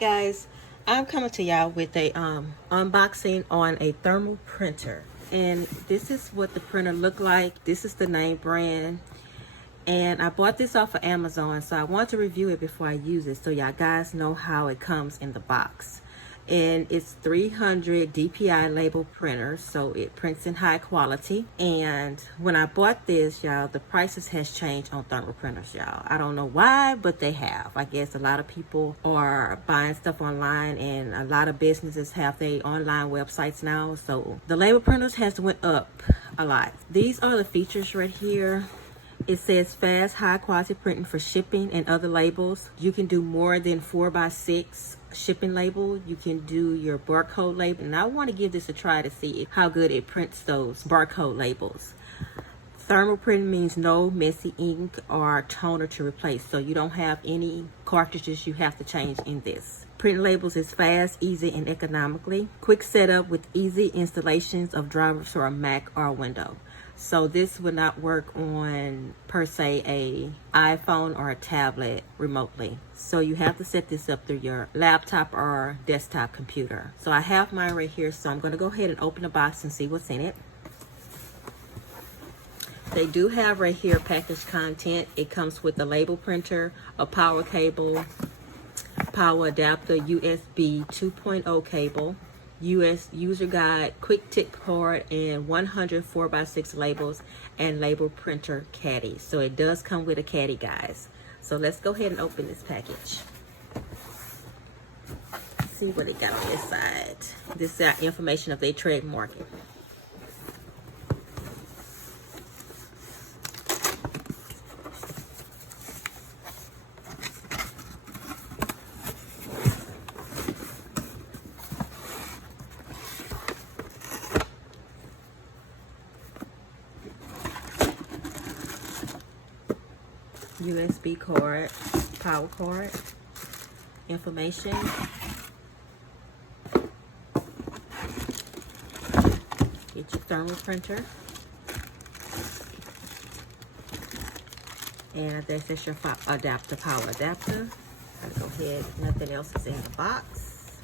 Guys, I'm coming to y'all with a unboxing on a thermal printer, and this is what the printer looked like. This is the name brand, and I bought this off of Amazon, so I want to review it before I use it so y'all guys know how it comes in the box. And it's 300 DPI label printer, so it prints in high quality. And when I bought this, y'all, the prices has changed on thermal printers, y'all. I don't know why, but they have. I guess a lot of people are buying stuff online, and a lot of businesses have their online websites now, so the label printers has went up a lot. These are the features right here. It says fast, high quality printing for shipping and other labels. You can do more than 4x6 shipping label. You can do your barcode label. And I want to give this a try to see how good it prints those barcode labels. Thermal printing means no messy ink or toner to replace. So you don't have any cartridges you have to change in this. Printing labels is fast, easy, and economically. Quick setup with easy installations of drivers for a Mac or a Windows. So this would not work on, per se, a iPhone or a tablet remotely. So you have to set this up through your laptop or desktop computer. So I have mine right here, so I'm going to go ahead and open the box and see what's in it. They do have right here package content. It comes with a label printer, a power cable, power adapter, USB 2.0 cable, US user guide, quick tip card, and 100 4x6 labels and label printer caddy. So it does come with a caddy, guys. So let's go ahead and open this package. See what it got on this side. This is information of their trademark. USB card, power cord, information, get your thermal printer, and that's your adapter, power adapter. I'll go ahead, nothing else is in the box.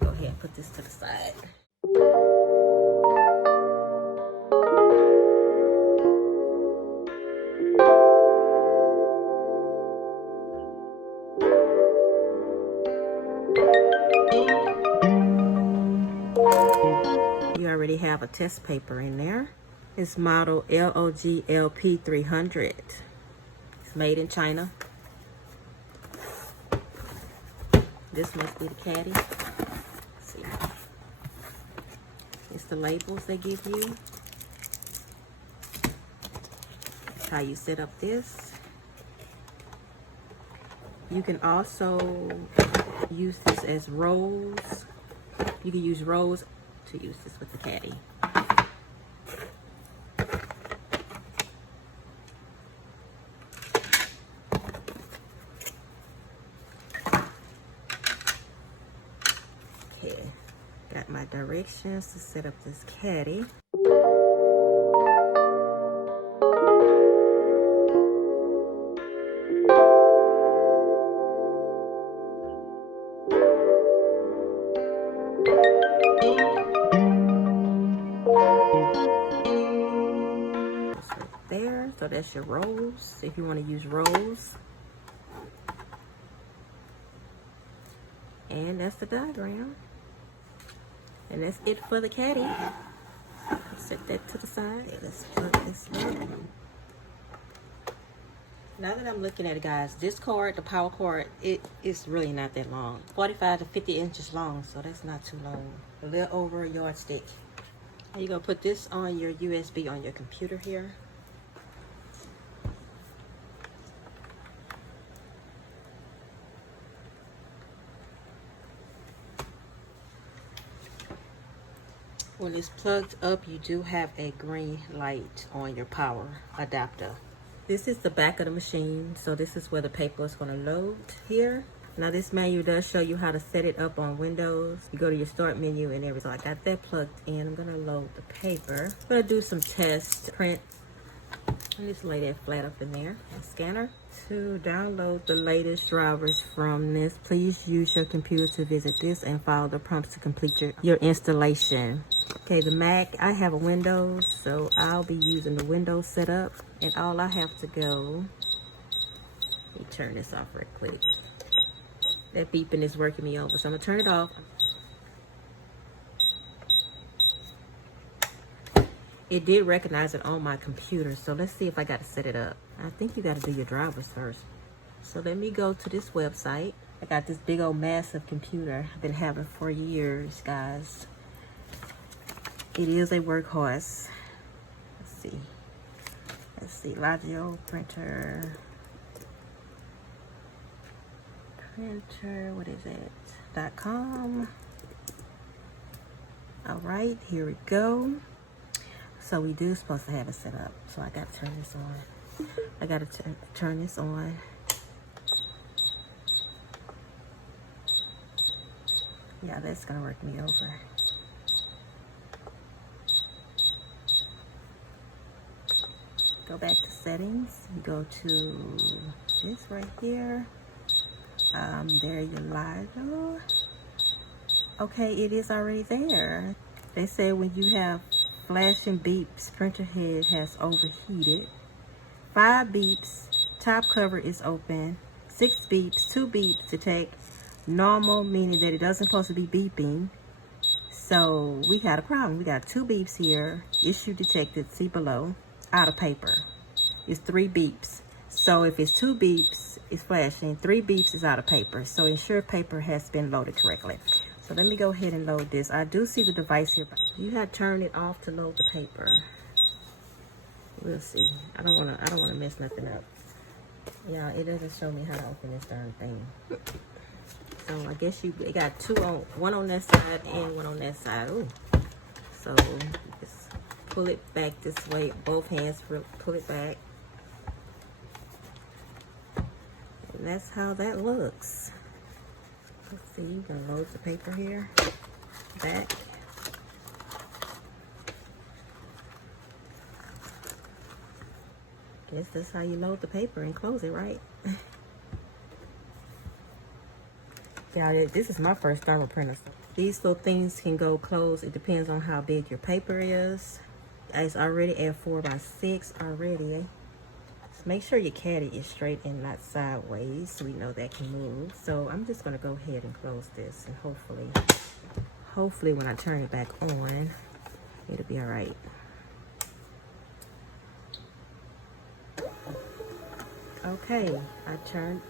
Go ahead and put this to the side. You already have a test paper in there. It's model LOGLP 300. It's made in China. This must be the caddy. Let's see. It's the labels they give you. That's how you set up this. You can also use this as rolls. You can use rolls to use this with the caddy. Okay, got my directions to set up this caddy. There, so that's your rolls if you want to use rolls, and that's the diagram, and that's it for the caddy. Set that to the side. Let's plug this in. Now that I'm looking at it, guys, this cord, the power cord, it is really not that long, 45 to 50 inches long, so that's not too long, a little over a yardstick. You're gonna put this on your USB on your computer here. When it's plugged up, you do have a green light on your power adapter. This is the back of the machine, so this is where the paper is going to load here. Now this manual does show you how to set it up on Windows. You go to your start menu and everything. So I got that plugged in. I'm going to load the paper. I'm going to do some test print. And just lay that flat up in there. And scanner. To download the latest drivers from this, please use your computer to visit this and follow the prompts to complete your installation. Okay, the Mac, I have a Windows, so I'll be using the Windows setup. And all I have to go, let me turn this off real quick. That beeping is working me over, so I'm gonna turn it off. It did recognize it on my computer, so let's see if I got to set it up. I think you got to do your drivers first. So let me go to this website. I got this big old massive computer I've been having for years, guys. It is a workhorse. Let's see, Logia printer, what is it? .com. All right, here we go. So we do supposed to have it set up. So I got to turn this on. I got to turn this on. Yeah, that's gonna work me over. Go back to settings. You go to this right here. There you Logia. Okay, it is already there. They say when you have flashing beeps, printer head has overheated. 5 beeps, top cover is open. 6 beeps, 2 beeps detect normal, meaning that it doesn't supposed to be beeping. So we got a problem. We got 2 beeps here. Issue detected, see below. Out of paper. It's 3 beeps. So if it's 2 beeps, it's flashing. 3 beeps is out of paper. So ensure paper has been loaded correctly. So let me go ahead and load this. I do see the device here. You have to turn it off to load the paper. We'll see. I don't wanna mess nothing up. Yeah, it doesn't show me how to open this darn thing. So I guess you got 2 on, one on that side and one on that side. Ooh. So just pull it back this way. Both hands pull it back. And that's how that looks. Let's see, you can load the paper here. Back. Guess that's how you load the paper and close it, right? Yeah, this is my first thermal printer. These little things can go close. It depends on how big your paper is. It's already at 4 by 6 already. So make sure your caddy is straight and not sideways, so we know that can move. So I'm just gonna go ahead and close this, and hopefully when I turn it back on, it'll be all right. Okay,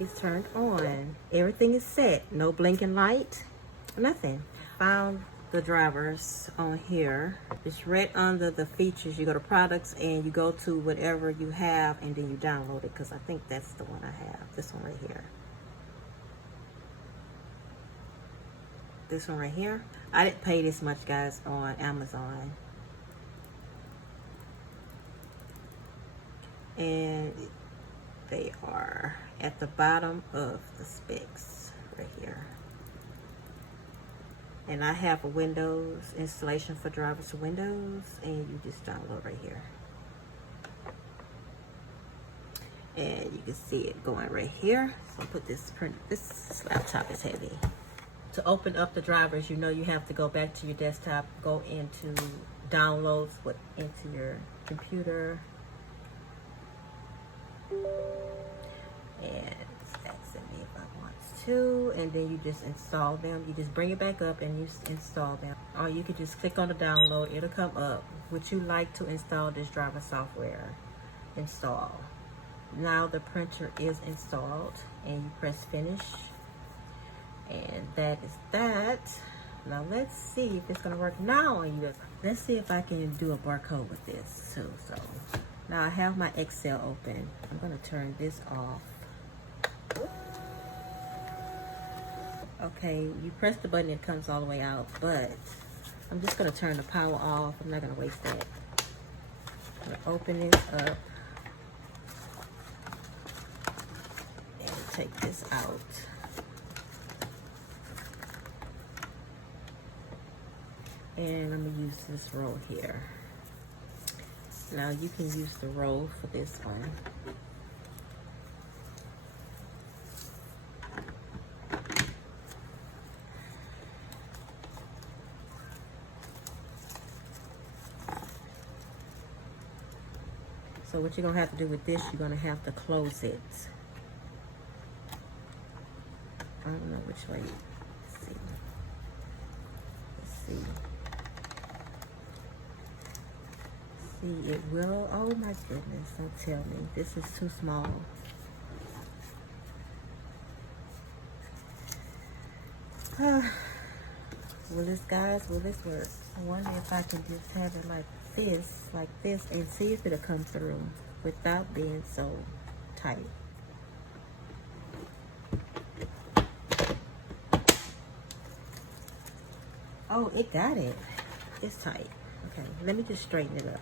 it's turned on. Everything is set. No blinking light, nothing. Found the drivers on here. It's right under the features. You go to products and you go to whatever you have and then you download it, because I think that's the one I have. This one right here. This one right here. I didn't pay this much, guys, on Amazon. And they are at the bottom of the specs right here. And I have a Windows installation for drivers to Windows, and you just download right here. And you can see it going right here. So put this laptop is heavy. To open up the drivers, you know you have to go back to your desktop, go into downloads, into your computer. And asking me if I want to, and then you just install them. You just bring it back up and you install them. Or you could just click on the download. It'll come up. Would you like to install this driver software? Install. Now the printer is installed, and you press finish, and that is that. Now let's see if it's gonna work now on you. Let's see if I can do a barcode with this too. So now I have my Excel open. I'm gonna turn this off. Okay, you press the button, it comes all the way out, but I'm just gonna turn the power off. I'm not gonna waste that. I'm gonna open this up and take this out. And I'm gonna use this roll here. Now you can use the roll for this one. So what you're gonna have to do with this, you're gonna have to close it. I don't know which way. Let's see. Let's see. See, it will. Oh my goodness! Don't tell me this is too small. Will this, guys? Will this work? I wonder if I can just have it like this, and see if it'll come through without being so tight. Oh, it got it. It's tight. Okay, let me just straighten it up.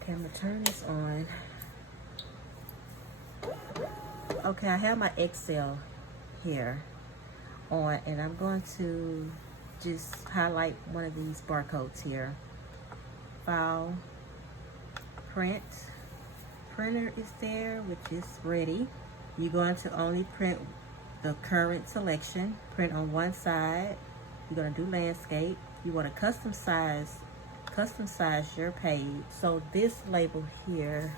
Okay, I'm gonna turn this on. Okay, I have my Excel here on, and I'm going to just highlight one of these barcodes here. File, print. Printer is there, which is ready. You're going to only print the current selection. Print on one side. You're going to do landscape. You want to custom size your page. So this label here,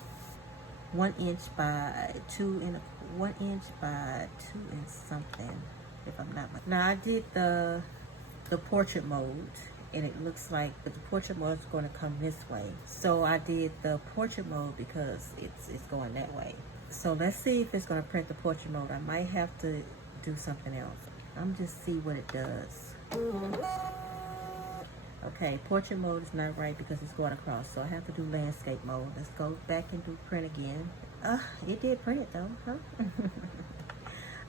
1 inch by 2 and 1 inch by 2 and something, if I'm not mistaken. Now I did the portrait mode, and it looks like, but the portrait mode is going to come this way. So I did the portrait mode because it's going that way. So let's see if it's going to print the portrait mode. I might have to do something else. I'm just see what it does. Okay, portrait mode is not right because it's going across, so I have to do landscape mode. Let's go back and do print again. It did print it though, huh?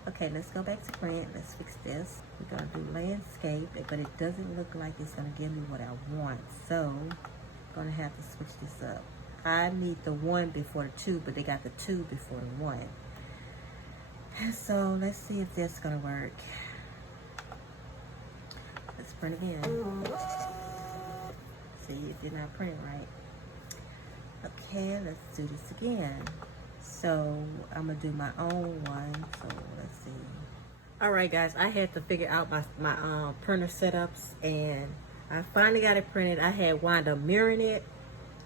Okay, let's go back to print. Let's fix this. We're going to do landscape, but it doesn't look like it's going to give me what I want. So, I'm going to have to switch this up. I need the 1 before the 2, but they got the 2 before the 1. So, let's see if that's going to work. Let's print again. See, it did not print right. Okay, let's do this again. So I'm gonna do my own one. So let's see. All right, guys, I had to figure out my printer setups, and I finally got it printed. I had wound up mirroring it,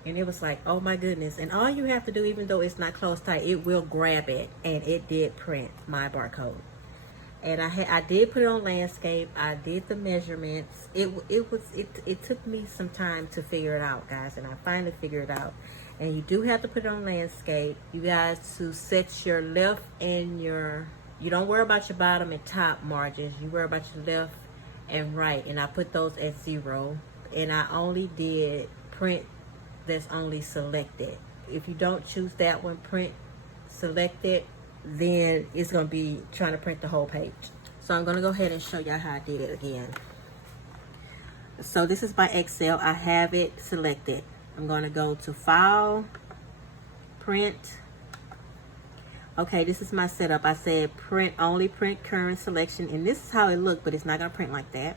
and it was like, oh my goodness. And all you have to do, even though it's not close tight, it will grab it, and it did print my barcode. And I did put it on landscape. I did the measurements. It took me some time to figure it out, guys, and I finally figured it out. And you do have to put it on landscape. You guys to set your left and your, you don't worry about your bottom and top margins. You worry about your left and right. And I put those at 0. And I only did print that's only selected. If you don't choose that one, print selected, then it's going to be trying to print the whole page. So I'm going to go ahead and show y'all how I did it again. So this is my Excel. I have it selected. I'm going to go to File, Print. Okay, this is my setup. I said print, only print current selection. And this is how it looked, but it's not going to print like that.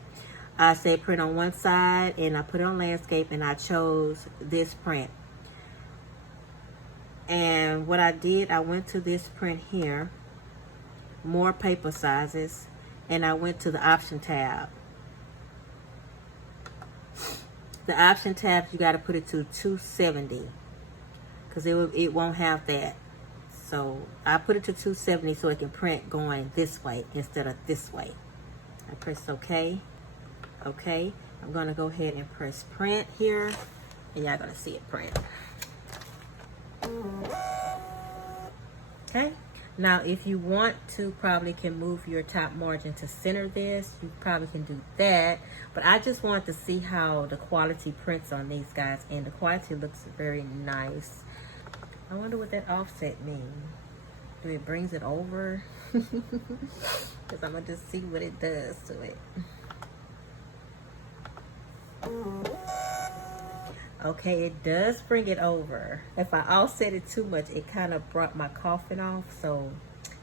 I said print on one side, and I put it on landscape, and I chose this print. And what I did, I went to this print here, more paper sizes, and I went to the option tab. The option tab, you got to put it to 270 because it won't have that. So I put it to 270 so it can print going this way instead of this way. I press OK. Okay, I'm going to go ahead and press print here, and y'all going to see it print. Okay, now if you want to, probably can move your top margin to center this. You probably can do that, but I just want to see how the quality prints on these guys, and the quality looks very nice. I wonder what that offset means. Do it brings it over? Because I'm going to just see what it does to it. Okay, it does bring it over. If I offset it too much, it kind of brought my coffin off. So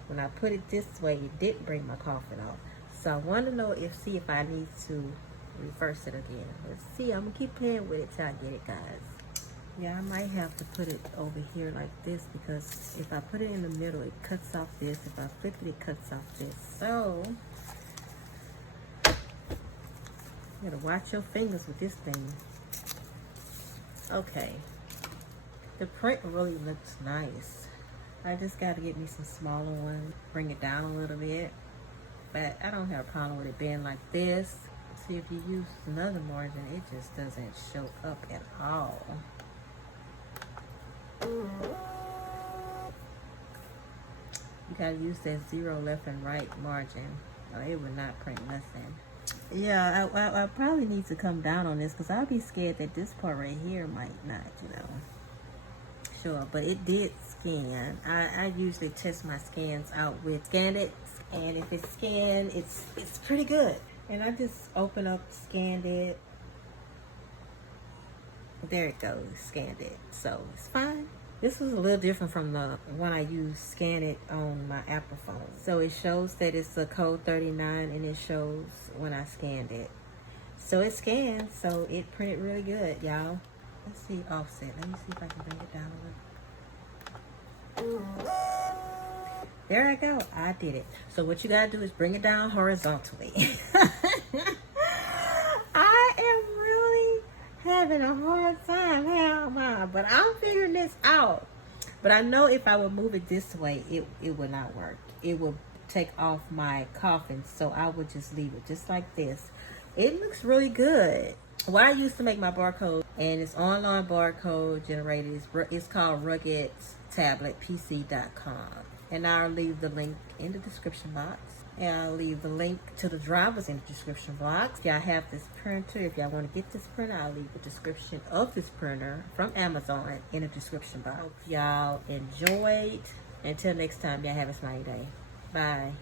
when I put it this way, it didn't bring my coffin off. So I want to know see if I need to reverse it again. Let's see. I'm going to keep playing with it till I get it, guys. Yeah, I might have to put it over here like this, because if I put it in the middle, it cuts off this. If I flip it, it cuts off this. So You gotta watch your fingers with this thing. Okay. The print really looks nice. I just gotta get me some smaller ones, bring it down a little bit. But I don't have a problem with it being like this. See, if you use another margin, it just doesn't show up at all. You gotta use that 0 left and right margin, or it would not print nothing. Yeah, I probably need to come down on this because I'll be scared that this part right here might not, show up. But it did scan. I usually test my scans out with Scan It, and if it's scanned, it's pretty good. And I just open up, scanned it. There it goes, scanned it. So it's fine. This was a little different from the one I used, Scan It, on my Apple phone. So it shows that it's a code 39 and it shows when I scanned it. So it scanned, so it printed really good, y'all. Let's see offset. Let me see if I can bring it down a little. There I go. I did it. So what you gotta do is bring it down horizontally. I am really having a hard time. How am I? But I'm figuring this out. But I know if I would move it this way, it would not work. It will take off my coffin. So I would just leave it just like this. It looks really good. What I used to make my barcode, and it's online barcode generated. It's called ruggedtabletpc.com. And I'll leave the link in the description box. And I'll leave the link to the drivers in the description box. If y'all have this printer, if y'all want to get this printer, I'll leave the description of this printer from Amazon in the description box. Hope y'all enjoyed. Until next time, y'all have a smiley day. Bye.